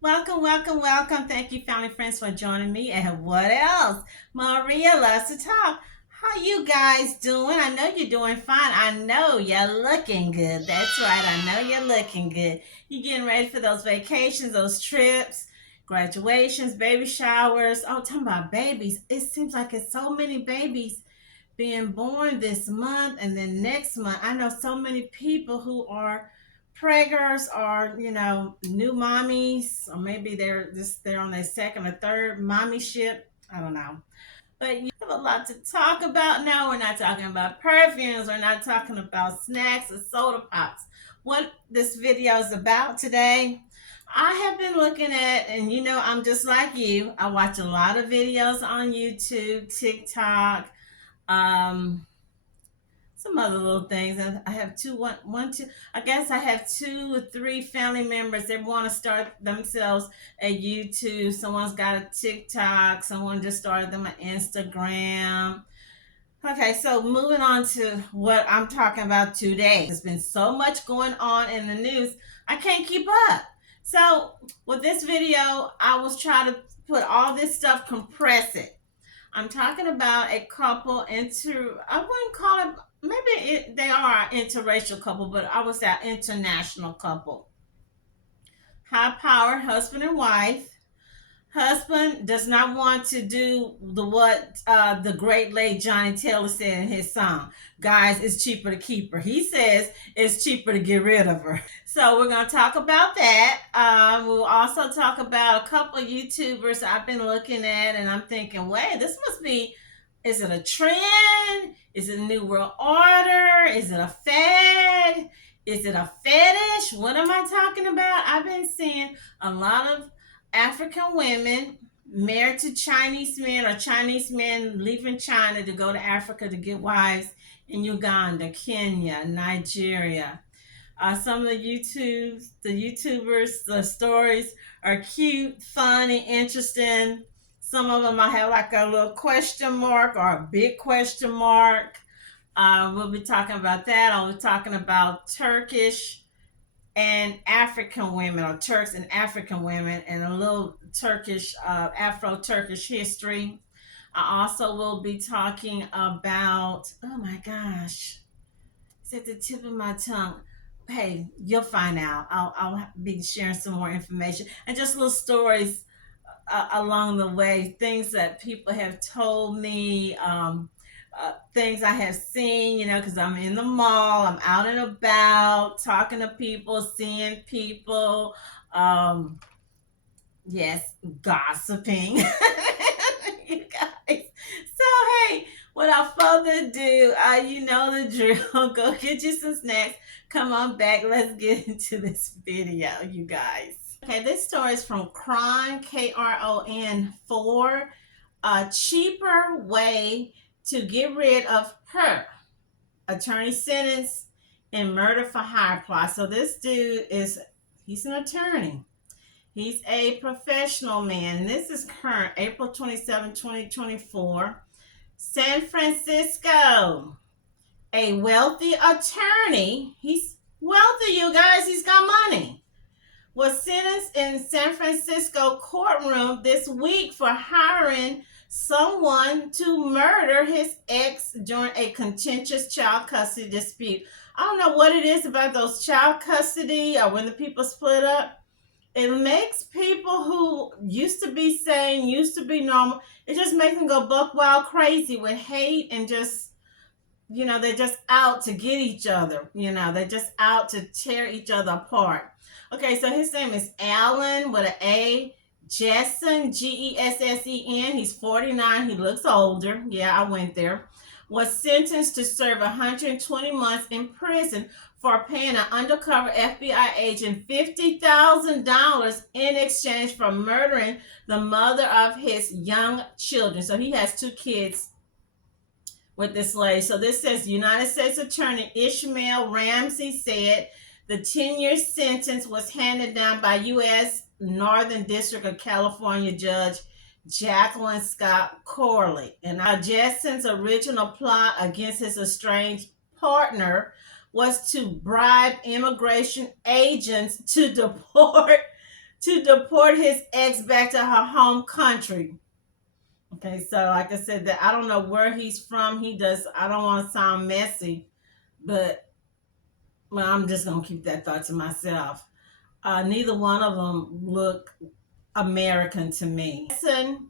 Welcome, welcome, welcome. Thank you, family friends, for joining me. And what else? Maria loves to talk. How you guys doing? I know you're doing fine. I know you're looking good. That's right. I know you're looking good. You getting ready for those vacations, those trips, graduations, baby showers. Oh, talking about babies. It seems like it's so many babies being born this month and then next month. I know so many people who are preggers or new mommies, or maybe they're on their second or third mommy ship. I don't know. But you have a lot to talk about now. We're not talking about perfumes, we're not talking about snacks or soda pops. What this video is about today, I have been looking at, and I'm just like you. I watch a lot of videos on YouTube, TikTok, um, some other little things. And I have two. I guess I have two or three family members that want to start themselves a YouTube. Someone's got a TikTok. Someone just started them an Instagram. Okay, so moving on to what I'm talking about today. There's been so much going on in the news, I can't keep up. So with this video, I was trying to put all this stuff, compress it. I'm talking about a couple I wouldn't call it, they are an interracial couple, but I would say an international couple. High powered husband and wife. Husband does not want to do the great late Johnny Taylor said in his song. Guys, it's cheaper to keep her. He says it's cheaper to get rid of her. So we're going to talk about that. We'll also talk about a couple of YouTubers I've been looking at, and I'm thinking, wait, this must be. Is it a trend? Is it a new world order? Is it a fad? Is it a fetish? What am I talking about? I've been seeing a lot of African women married to Chinese men, or Chinese men leaving China to go to Africa to get wives in Uganda, Kenya, Nigeria. Some of the YouTubers, the stories are cute, funny, interesting. Some of them might have like a little question mark or a big question mark. We'll be talking about that. I'll be talking about Turkish and African women, or Turks and African women, and a little Turkish, Afro-Turkish history. I also will be talking about, oh my gosh, it's at the tip of my tongue. Hey, you'll find out. I'll be sharing some more information and just little stories along the way, things that people have told me, things I have seen, because I'm in the mall, I'm out and about, talking to people, seeing people, um, yes, gossiping. You guys. So, hey, without further ado, you know the drill. Go get you some snacks. Come on back. Let's get into this video, you guys. Okay, this story is from Kron, Kron 4. A cheaper way to get rid of her. Attorney sentenced in murder for hire plot. So this dude he's an attorney. He's a professional man. And this is current, April 27, 2024. San Francisco. A wealthy attorney. He's wealthy, you guys. He's got money. Was sentenced in San Francisco courtroom this week for hiring someone to murder his ex during a contentious child custody dispute. I don't know what it is about those child custody, or when the people split up. It makes people who used to be sane, used to be normal, it just makes them go buck wild crazy with hate, and just, they're just out to get each other. They're just out to tear each other apart. Okay, so his name is Alan with an A. Gessen, Gessen. He's 49. He looks older. Yeah, I went there. Was sentenced to serve 120 months in prison for paying an undercover FBI agent $50,000 in exchange for murdering the mother of his young children. So he has two kids with this lady. So this says United States Attorney Ishmael Ramsey said the 10-year sentence was handed down by U.S. Northern District of California Judge Jacqueline Scott Corley. And Jessen's original plot against his estranged partner was to bribe immigration agents to deport to deport his ex back to her home country. Okay, so like I said, that I don't know where he's from. He does. I don't want to sound messy, but well, I'm just gonna keep that thought to myself. Neither one of them look American to me. Gessen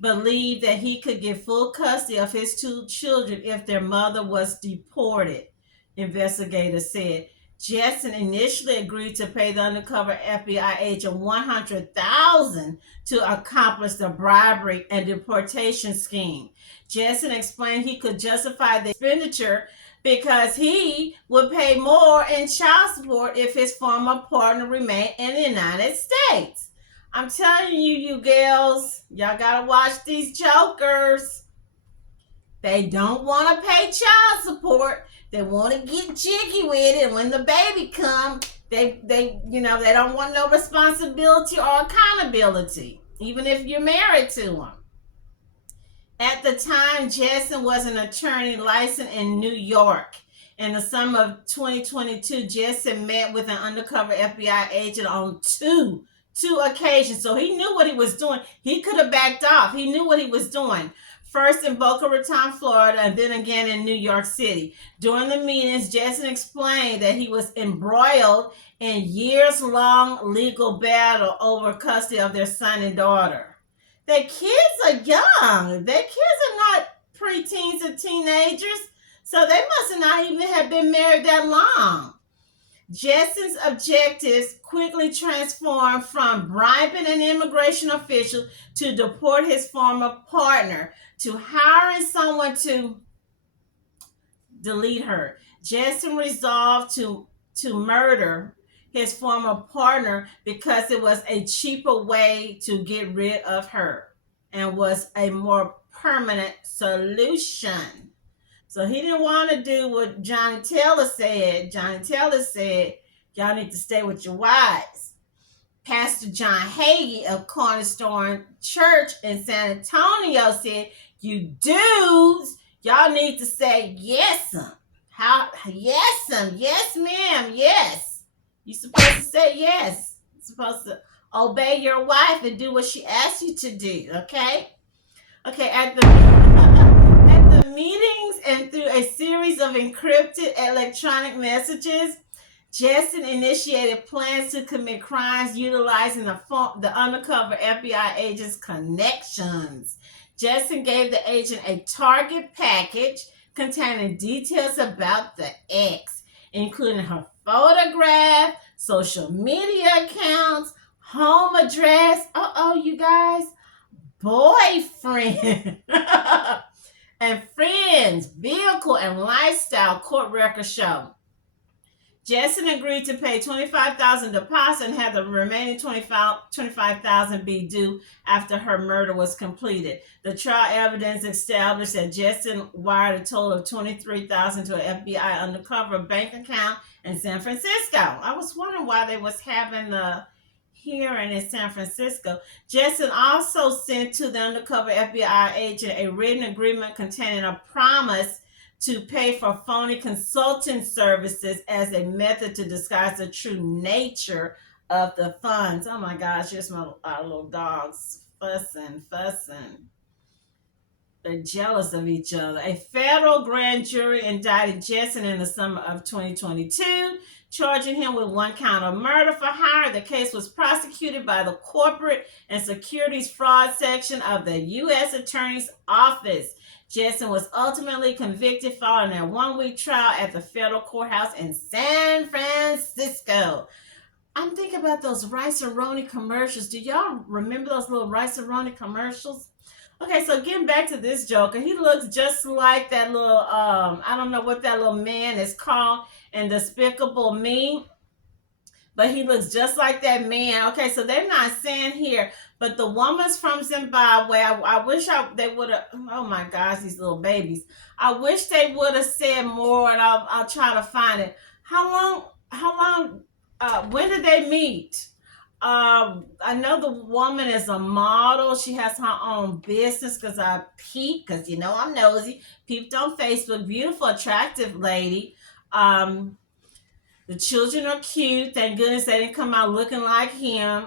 believed that he could get full custody of his two children if their mother was deported, investigators said. Gessen initially agreed to pay the undercover FBI agent $100,000 to accomplish the bribery and deportation scheme. Gessen explained he could justify the expenditure because he would pay more in child support if his former partner remained in the United States. I'm telling you, you girls, y'all gotta watch these jokers. They don't want to pay child support. They want to get jiggy with it. And when the baby comes, they don't want no responsibility or accountability, even if you're married to them. At the time, Gessen was an attorney licensed in New York. In the summer of 2022, Gessen met with an undercover FBI agent on two occasions. So he knew what he was doing. He could have backed off. He knew what he was doing. First in Boca Raton, Florida, and then again in New York City. During the meetings, Gessen explained that he was embroiled in years-long legal battle over custody of their son and daughter. Their kids are young. Their kids are not preteens or teenagers, so they must not even have been married that long. Jessen's objectives quickly transformed from bribing an immigration official to deport his former partner to hiring someone to delete her. Gessen resolved to murder his former partner because it was a cheaper way to get rid of her and was a more permanent solution. So he didn't want to do what Johnny Taylor said. Johnny Taylor said, y'all need to stay with your wives. Pastor John Hagee of Cornerstone Church in San Antonio said, you dudes, y'all need to say yes, how yes, yes, ma'am, yes. You're supposed to say yes. You're supposed to obey your wife and do what she asks you to do, okay? Okay, at the meetings and through a series of encrypted electronic messages, Gessen initiated plans to commit crimes utilizing the undercover FBI agent's connections. Gessen gave the agent a target package containing details about the ex, including her photograph, social media accounts, home address, you guys, boyfriend, and friends, vehicle, and lifestyle, court records show. Gessen agreed to pay $25,000 deposit and had the remaining $25,000 be due after her murder was completed. The trial evidence established that Gessen wired a total of $23,000 to an FBI undercover bank account in San Francisco. I was wondering why they was having the hearing in San Francisco. Gessen also sent to the undercover FBI agent a written agreement containing a promise to pay for phony consulting services as a method to disguise the true nature of the funds. Oh my gosh, here's my little dogs fussing. They're jealous of each other. A federal grand jury indicted Gessen in the summer of 2022, charging him with one count of murder for hire. The case was prosecuted by the Corporate and Securities Fraud Section of the U.S. Attorney's Office. Gessen was ultimately convicted following a one-week trial at the federal courthouse in San Francisco. I'm thinking about those Rice-A-Roni commercials. Do y'all remember those little Rice-A-Roni commercials? Okay, so getting back to this Joker, he looks just like that little, I don't know what that little man is called in Despicable Me, but he looks just like that man. Okay, so they're not saying here, but the woman's from Zimbabwe. I wish they would have, oh my gosh, these little babies. I wish they would have said more, and I'll try to find it. How long, when did they meet? I know the woman is a model. She has her own business because I peeped, because you know I'm nosy. Peeped on Facebook. Beautiful, attractive lady. The children are cute. Thank goodness they didn't come out looking like him.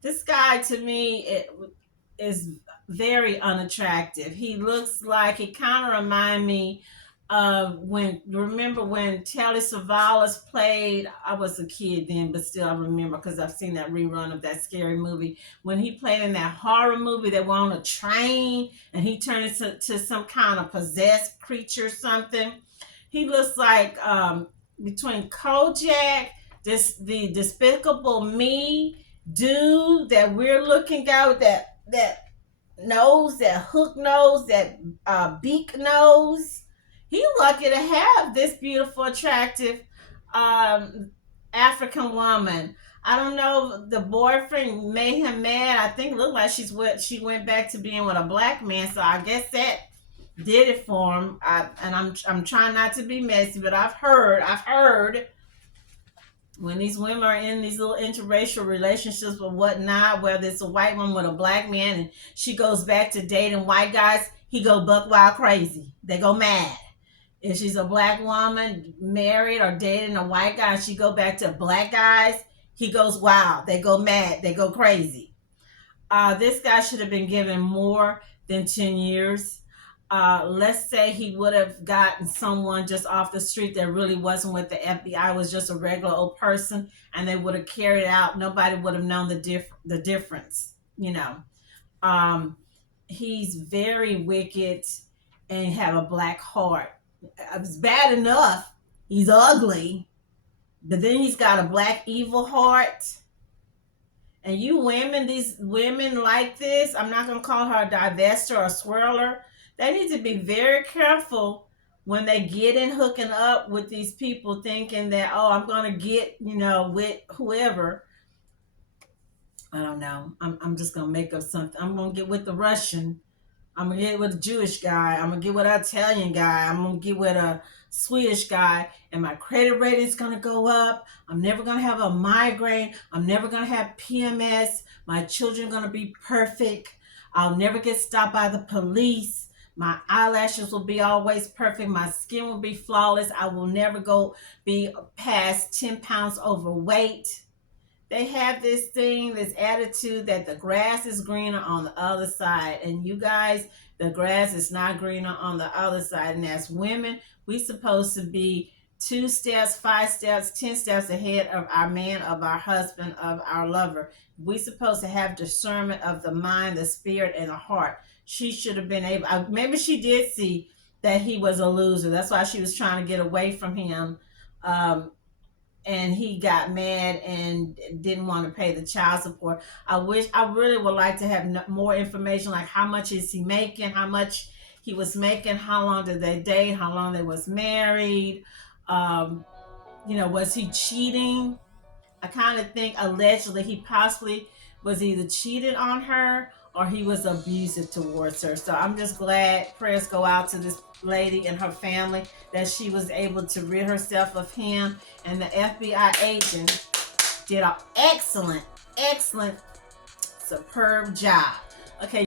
This guy to me is very unattractive. He looks like he kind of remind me of when remember when Telly Savalas played. I was a kid then, but still I remember because I've seen that rerun of that scary movie when he played in that horror movie that went on a train and he turned into to some kind of possessed creature or something. He looks like between Kojak, the Despicable Me dude, that weird looking guy with that nose, that hook nose, that beak nose. He lucky to have this beautiful, attractive um, African woman. I don't know. The boyfriend made him mad. I think it looked like she went back to being with a black man. So I guess that did it for him. I'm trying not to be messy, but I've heard when these women are in these little interracial relationships or whatnot, whether it's a white woman with a black man and she goes back to dating white guys, he go buck wild crazy. They go mad. If she's a black woman married or dating a white guy and she go back to black guys, he goes wild. They go mad. They go crazy. This guy should have been given more than 10 years. Let's say he would have gotten someone just off the street that really wasn't with the FBI, was just a regular old person, and they would have carried out. Nobody would have known the difference. He's very wicked and have a black heart. It's bad enough he's ugly, but then he's got a black evil heart. And you women, these women like this, I'm not going to call her a divester or a swirler. They need to be very careful when they get in hooking up with these people thinking that, oh, I'm going to get, with whoever. I don't know. I'm just going to make up something. I'm going to get with the Russian. I'm going to get with a Jewish guy. I'm going to get with an Italian guy. I'm going to get with a Swedish guy. And my credit rating is going to go up. I'm never going to have a migraine. I'm never going to have PMS. My children are going to be perfect. I'll never get stopped by the police. My eyelashes will be always perfect. My skin will be flawless. I will never be past 10 pounds overweight. They have this thing, this attitude that the grass is greener on the other side. And you guys, the grass is not greener on the other side. And as women, we're supposed to be 2 steps, 5 steps, 10 steps ahead of our man, of our husband, of our lover. We're supposed to have discernment of the mind, the spirit, and the heart. She should have been able, maybe she did see that he was a loser. That's why she was trying to get away from him. And he got mad and didn't want to pay the child support. I really would like to have more information, like how much is he making, how much he was making, how long did they date, how long they was married, was he cheating? I kind of think allegedly he possibly was either cheated on her or he was abusive towards her. So I'm just glad, prayers go out to this lady and her family, that she was able to rid herself of him. And the FBI agent did an excellent, superb job. Okay.